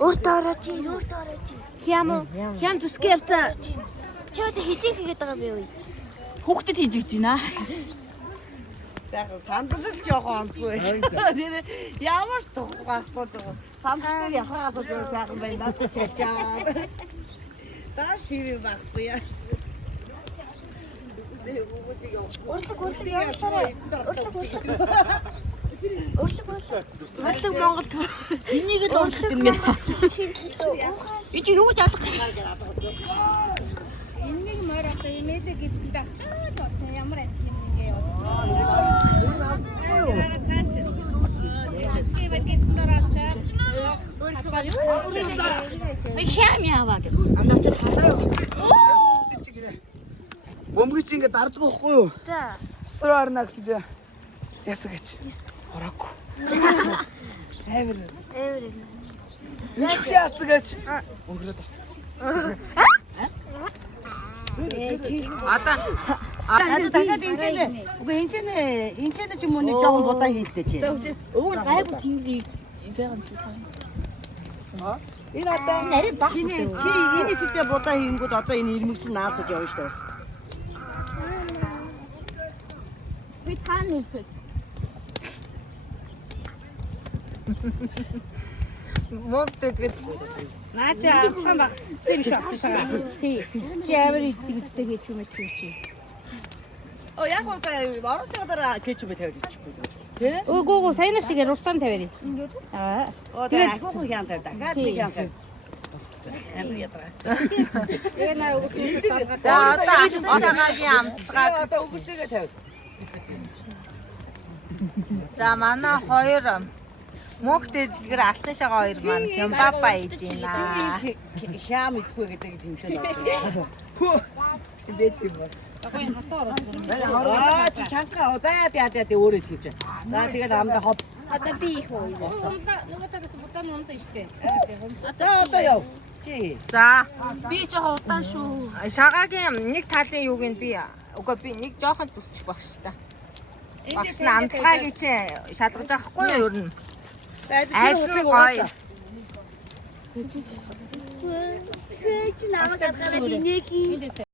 Өөртөө орооч. Хям зүсгээлтэй. Чаад хэдий хийгээд байгаа би юу? Хүүхдэд хийж өгч байна. Сайхан сандалж жоохон онцгүй. Ямар ч тухгүй байхгүй зоо. Сандал дээр явахаас өөр сайхан байна даа чачаад. Тааш пиви байхгүй яа. Урлаг Монголд. Энийг л урлаг гэнэ. Би чи юу гэж алах? Энийг морь одоо имэдэ гэдэг авчаад байна. Ямар адил юм ингэ яа. Хям яваа гэх. Амнаач хараа. Бөмбөг чи ингэ дарддаг байхгүй юу? За. Өсрөө арна гэсэн чи. Ясаг гэж. Ороогүй. Эвэр. Яах ясаг гэж. Өнгөрөөд. дахиад энэчээ ч юм уу нэг жоохон будаа хийлдэ чи. Өвөр гайгүй тэнгэрийг байгаа юм чи сайн. Энэ одоо нарийн баг. Чи энэ зүйтэй будаа хийнгүүд одоо энэ ирмэг чинь наалдаж явна шүү дээ бас. Би таа нүсэт. Модтэд Наача авсан багсан юм шиг авчихсан. Тий. Чи амар идэгтэй гэж юм чи. Оо яг одоо оросныгаар кетчуп тавьж идчихгүй. Тэ? Үгүй саяны шиг рустам тавиад. Ингээд. Аа. Оо тэгээд ахихгүй хян тавь. Дахиад нэг хян тавь. Амар ядраа. Тэгээ наа үгүйс залгаад. За одоо алтан шагагийн амтлагаа. Одоо үгүйсгээ тавь. За манай хоёр мөнх дэлгэр алтан шагаа хоёр маань кимбапа хийж байна. Хяам идэхгүй гэдэг тэмцэл авчихсан. Хөө. Бэт юм бас. Аа чи шанка за би өөрөө хийвч. За тэгээд амдаа хов. Одоо би их уу. Нөгөө тагаас будаан унтаа штэ. За одоо яв. Чи. За Би жоохон удаан шүү. шагагийн нэг талын юуг нь би үгүй би нэг жоохон зүсчих багш та. Багш нь амтлагыг чи шалгаж авахгүй юу ер нь? Аль нь гоё? Чи намайг гадараа хийнэ хий.